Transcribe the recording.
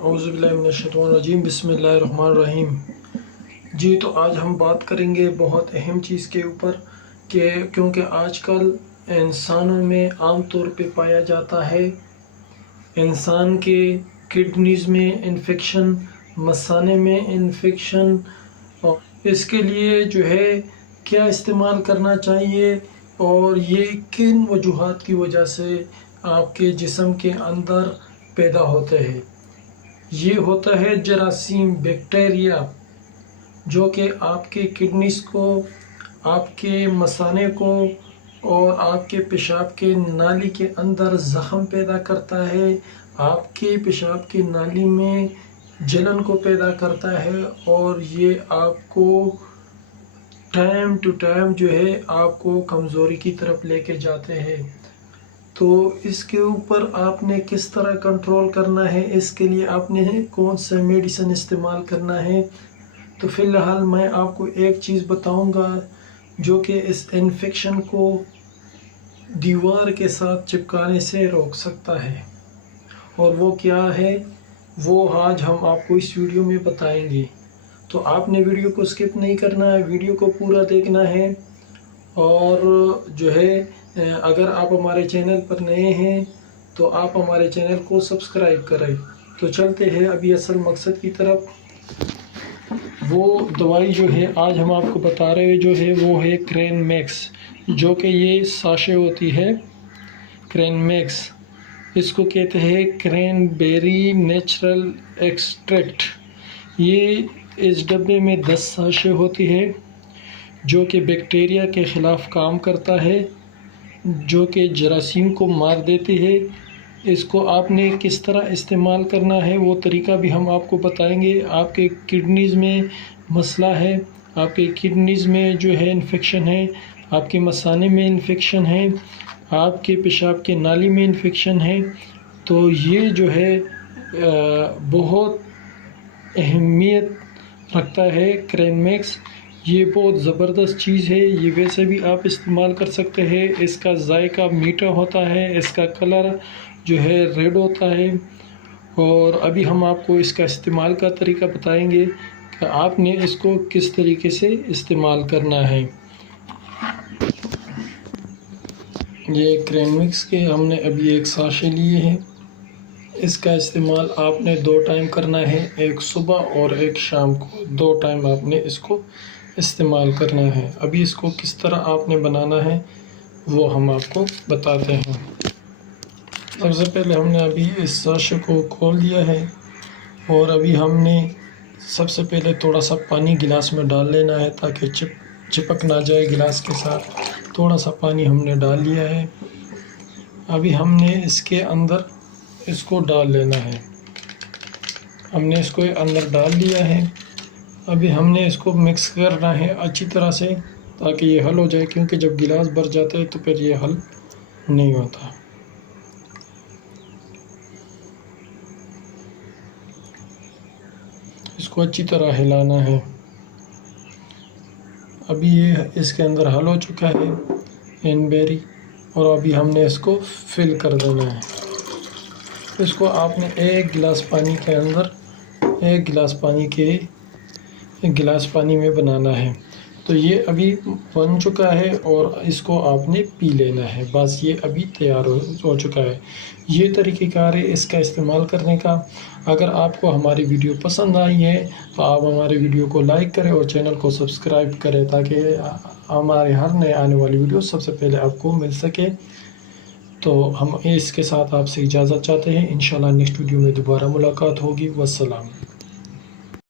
औज़ुबिल्लाहिमिनश्शैतानिर्रजीम बिस्मिल्लाहिर्रहमानिर्रहीम। जी, तो आज हम बात करेंगे बहुत अहम चीज़ के ऊपर कि क्योंकि आजकल इंसानों में आम तौर पे पाया जाता है इंसान के किडनीज़ में इन्फेक्शन, मसाने में इन्फेक्शन, और इसके लिए जो है क्या इस्तेमाल करना चाहिए और ये किन वजूहात की वजह से आपके जिस्म के अंदर पैदा होते हैं। ये होता है जरासीम, बैक्टीरिया, जो कि आपके किडनीज़ को, आपके मसाने को और आपके पेशाब के नाली के अंदर ज़ख़म पैदा करता है, आपके पेशाब की नाली में जलन को पैदा करता है और ये आपको टाइम टू टाइम जो है आपको कमज़ोरी की तरफ लेके जाते हैं। तो इसके ऊपर आपने किस तरह कंट्रोल करना है, इसके लिए आपने कौन सा मेडिसिन इस्तेमाल करना है। तो फ़िलहाल मैं आपको एक चीज़ बताऊंगा जो कि इस इन्फेक्शन को दीवार के साथ चिपकाने से रोक सकता है, और वो क्या है वो आज हम आपको इस वीडियो में बताएंगे। तो आपने वीडियो को स्किप नहीं करना है, वीडियो को पूरा देखना है। और जो है अगर आप हमारे चैनल पर नए हैं तो आप हमारे चैनल को सब्सक्राइब करें। तो चलते हैं अभी असल मकसद की तरफ। वो दवाई जो है आज हम आपको बता रहे हैं जो है वो है क्रैनमैक्स, जो कि ये साशे होती है क्रैनमैक्स। इसको कहते हैं क्रैनबेरी नेचुरल एक्सट्रैक्ट। ये इस डब्बे में 10 साशे होती है जो कि बैक्टीरिया के ख़िलाफ़ काम करता है, जो कि जरासीम को मार देती है। इसको आपने किस तरह इस्तेमाल करना है वो तरीका भी हम आपको बताएंगे। आपके किडनीज़ में मसला है, आपके किडनीज़ में जो है इन्फेक्शन है, आपके मसाने में इन्फेक्शन है, आपके पेशाब के नाली में इन्फेक्शन है, तो ये जो है बहुत अहमियत रखता है क्रैनमैक्स। ये बहुत ज़बरदस्त चीज़ है। ये वैसे भी आप इस्तेमाल कर सकते हैं। इसका जायका मीठा होता है, इसका कलर जो है रेड होता है। और अभी हम आपको इसका इस्तेमाल का तरीका बताएंगे कि आपने इसको किस तरीके से इस्तेमाल करना है। ये क्रैनमैक्स के हमने अभी एक साशे लिए हैं। इसका इस्तेमाल आपने 2 टाइम करना है, एक सुबह और एक शाम को। 2 टाइम आपने इसको इस्तेमाल करना है। अभी इसको किस तरह आपने बनाना है वो हम आपको बताते हैं। सबसे पहले हमने अभी इस साशे को खोल दिया है और अभी हमने सबसे पहले थोड़ा सा पानी गिलास में डाल लेना है ताकि चिपक ना जाए गिलास के साथ। थोड़ा सा पानी हमने डाल लिया है। अभी हमने इसके अंदर इसको डाल लेना है। हमने इसको अंदर डाल लिया है। अभी हमने इसको मिक्स करना है अच्छी तरह से ताकि ये हल हो जाए, क्योंकि जब गिलास भर जाता है तो फिर ये हल नहीं होता। इसको अच्छी तरह हिलाना है। अभी ये इसके अंदर हल हो चुका है क्रैनबेरी, और अभी हमने इसको फिल कर देना है। इसको आपने एक गिलास पानी के अंदर एक गिलास पानी में बनाना है। तो ये अभी बन चुका है और इसको आपने पी लेना है। बस ये अभी तैयार हो चुका है। ये तरीक़ेकार है इसका इस्तेमाल करने का। अगर आपको हमारी वीडियो पसंद आई है तो आप हमारे वीडियो को लाइक करें और चैनल को सब्सक्राइब करें ताकि हमारे हर नए आने वाली वीडियो सबसे पहले आपको मिल सके। तो हम इसके साथ आपसे इजाज़त चाहते हैं। इंशाल्लाह नेक्स्ट वीडियो में दोबारा मुलाकात होगी। वस्सलाम।